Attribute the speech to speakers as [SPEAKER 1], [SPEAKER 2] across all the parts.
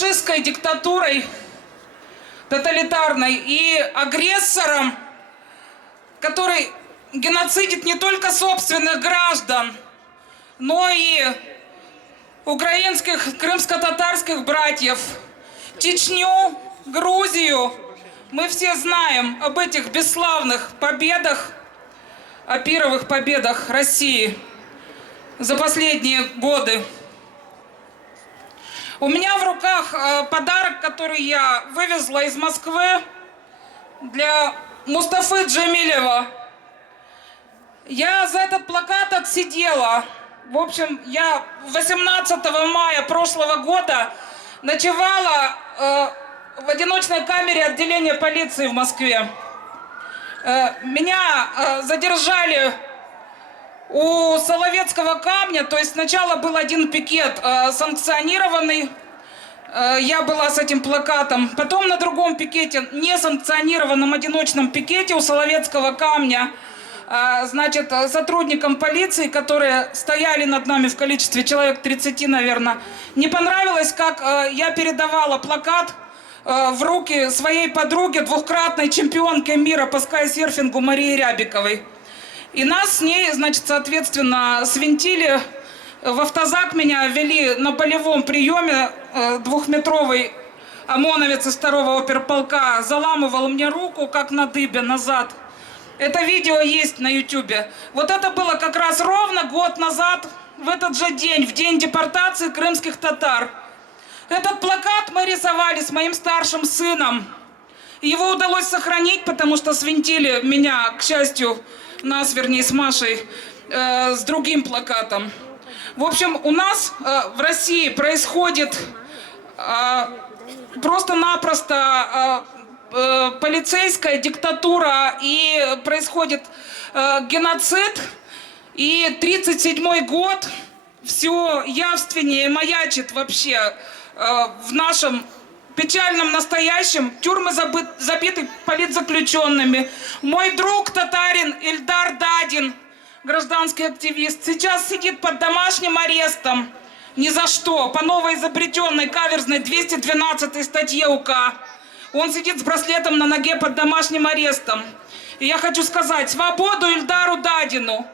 [SPEAKER 1] фашистской диктатурой тоталитарной и агрессором, который геноцидит не только собственных граждан, но и украинских крымско-татарских братьев, Чечню, Грузию. Мы все знаем об этих бесславных победах, о пировых победах России за последние годы. У меня в руках э, подарок, который я вывезла из Москвы для Мустафы Джамилева. Я за этот плакат отсидела. В общем, я 18 мая прошлого года ночевала э, в одиночной камере отделения полиции в Москве. Э, меня задержали у Соловецкого камня, то есть сначала был один пикет э, санкционированный, э, я была с этим плакатом. Потом на другом пикете, несанкционированном одиночном пикете у Соловецкого камня, э, значит, э, сотрудникам полиции, которые стояли над нами в количестве человек 30, наверное, не понравилось, как э, я передавала плакат э, в руки своей подруги, двухкратной чемпионке мира по скайсерфингу Марии Рябиковой. И нас с ней, значит, соответственно, свинтили в автозак меня вели на болевом приеме э, двухметровый ОМОНовец из второго оперполка заламывал мне руку, как на дыбе, назад. Это видео есть на ютюбе. Вот это было как раз ровно год назад, в этот же день, в день депортации крымских татар. Этот плакат мы рисовали с моим старшим сыном. Его удалось сохранить, потому что свинтили меня, к счастью, нас, вернее, с Машей, э, с другим плакатом. В общем, у нас э, в России происходит э, просто-напросто э, э, полицейская диктатура и происходит э, геноцид. И 37 год все явственнее маячит вообще э, в нашем печальном настоящем. Тюрьмы забыт, забиты политзаключенными. Мой друг татарин Ильдар Дадин, гражданский активист, сейчас сидит под домашним арестом. Ни за что. По новоизобретенной каверзной 212 статье УК. Он сидит с браслетом на ноге под домашним арестом. И я хочу сказать, свободу Ильдару Дадину.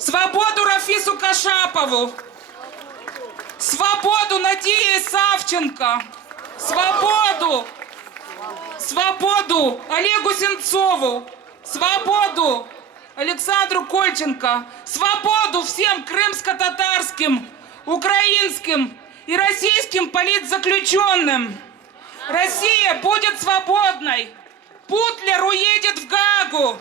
[SPEAKER 1] Свободу Рафису Кашапову. Свободу Надии Савченко. Свободу! Свободу Олегу Сенцову! Свободу Александру Кольченко! Свободу всем крымско-татарским, украинским и российским политзаключенным! Россия будет свободной! Путлер уедет в Гагу!